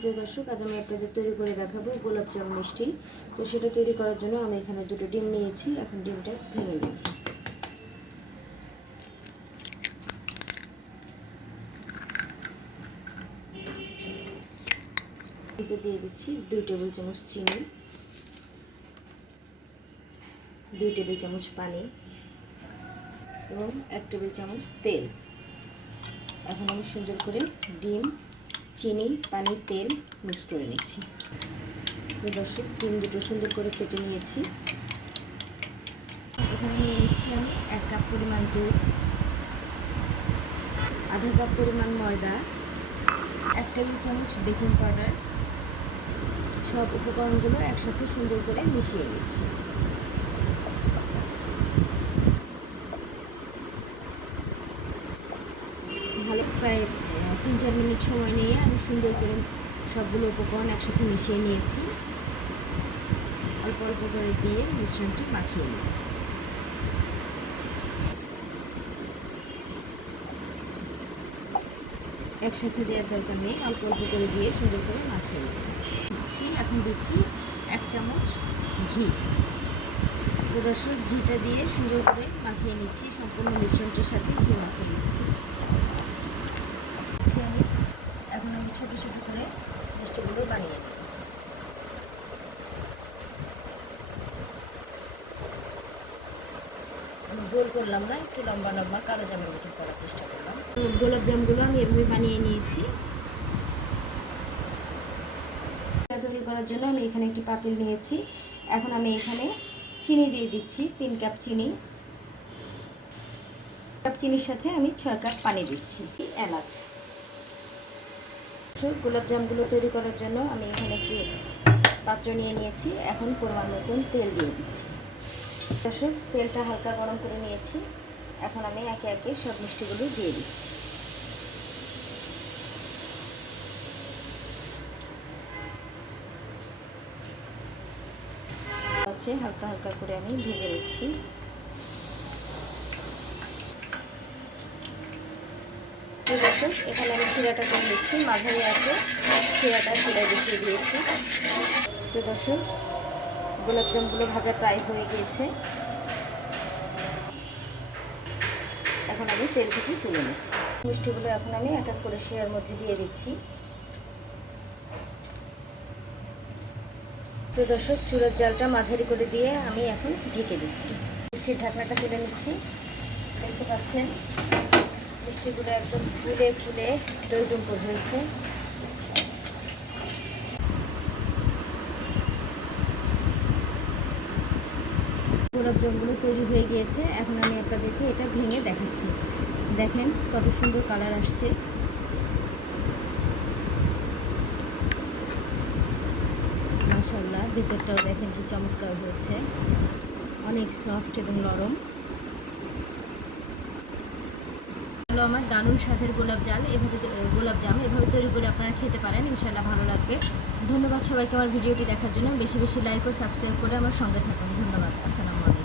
প্রিয় দর্শক, আজ আমি আপনাদের তৈরি করে দেখাবো গোলাপ জাম মিষ্টি। তো সেটা তৈরি করার জন্য আমি এখানে দুটো ডিম নিয়েছি, এখন ডিমটা ভেঙে এতে দিয়ে দিচ্ছি দুই টেবিল চামচ চিনি, দুই টেবিল চামচ পানি এবং এক টেবিল চামচ তেল। এখন আমি সুন্দর করে ডিম চিনি, পানি, তেল মিক্স করে নিচ্ছি। দর্শক ডিম দুটো সুন্দর করে ফেটে নিয়েছি। এখানে নিয়ে নিচ্ছি আমি এক কাপ পরিমাণ দুধ, আধা কাপ পরিমাণ ময়দা, এক টেবিল চামচ বেকিং পাউডার, সব উপকরণগুলো একসাথে সুন্দর করে মিশিয়ে নিচ্ছি। ভালো, প্রায় তিন চার মিনিট সময় নিয়ে আমি সুন্দর করে সবগুলো উপকরণ একসাথে মিশিয়ে নিয়েছি। অল্প অল্প করে দিয়ে মিশ্রণটি মাখিয়ে নিই। একসাথে দেওয়ার দরকার নেই, অল্প অল্প করে দিয়ে সুন্দর করে মাখিয়ে দিচ্ছি, এখন দিচ্ছি এক চামচ ঘি। তো দর্শক, ঘিটা দিয়ে সুন্দর করে মাখিয়ে নিচ্ছি, সম্পূর্ণ মিশ্রণটির সাথে ঘি মাখিয়ে নিচ্ছি। দিচ্ছি আমি। এখন আমি ছোট ছোট করে মিষ্টিগুলো বানিয়ে নিই গোল করলাম না, একটু লম্বা লম্বা, কালো জামের মতো করার চেষ্টা করলাম। গোলাপ জামগুলো আমি এভাবে বানিয়ে নিয়েছি। তৈরি করার জন্য আমি এখানে একটি পাতিল নিয়েছি। এখন আমি এখানে চিনি দিয়ে দিচ্ছি, তিন কাপ চিনি। কাপ চিনির সাথে আমি ছয় কাপ পানি দিচ্ছি। এলাচ। গোলাপ জামগুলো তৈরি করার জন্য আমি এখানে একটি পাত্র নিয়ে নিয়েছি। এখন পরিমাণ মতন তেল দিয়ে দিচ্ছি। দর্শক, তেলটা হালকা গরম করে নিয়েছি। এখন আমি একে একে সব মিষ্টিগুলো দিয়ে দিচ্ছি। হচ্ছে হালকা হালকা করে আমি ভেজে নিচ্ছি। তো দর্শক এখানে আমি শিরাটা করে দিচ্ছি, মাঝারি আছে, শিরাটা শিরা বসিয়ে দিয়েছি। তো দর্শক, গোলাপ জামগুলো ভাজা প্রায় হয়ে গিয়েছে। এখন আমি তেল থেকে তুলে নিচ্ছি। মিষ্টিগুলো এখন আমি এক এক করে শিরার মধ্যে দিয়ে দিচ্ছি। তো দর্শক, চুলার জালটা মাঝারি করে দিয়ে আমি এখন ঢেকে দিচ্ছি। মিষ্টির ঢাকনাটা তুলে নিচ্ছি। দেখতে পাচ্ছেন? মিষ্টিগুলো একদম ফুলে ফুলে দই হয়েছে। গোলাপ জামগুলো তৈরি হয়ে গিয়েছে। এখন আমি আপনাদেরকে এটা ভেঙে দেখাচ্ছি। দেখেন কত সুন্দর কালার আসছে। মাশাল্লাহ ভিতরটাও দেখেন কি চমৎকার হয়েছে। অনেক সফট এবং নরম। হলো আমার দারুণ স্বাদের গোলাপ জাল। এভাবে গোলাপ জাম। এভাবে তৈরি করে আপনারা খেতে পারেন। ইনশাল্লাহ ভালো লাগবে। ধন্যবাদ সবাইকে আমার ভিডিওটি দেখার জন্য। বেশি বেশি লাইক ও সাবস্ক্রাইব করে আমার সঙ্গে থাকুন। ধন্যবাদ। আসসালামু আলাইকুম।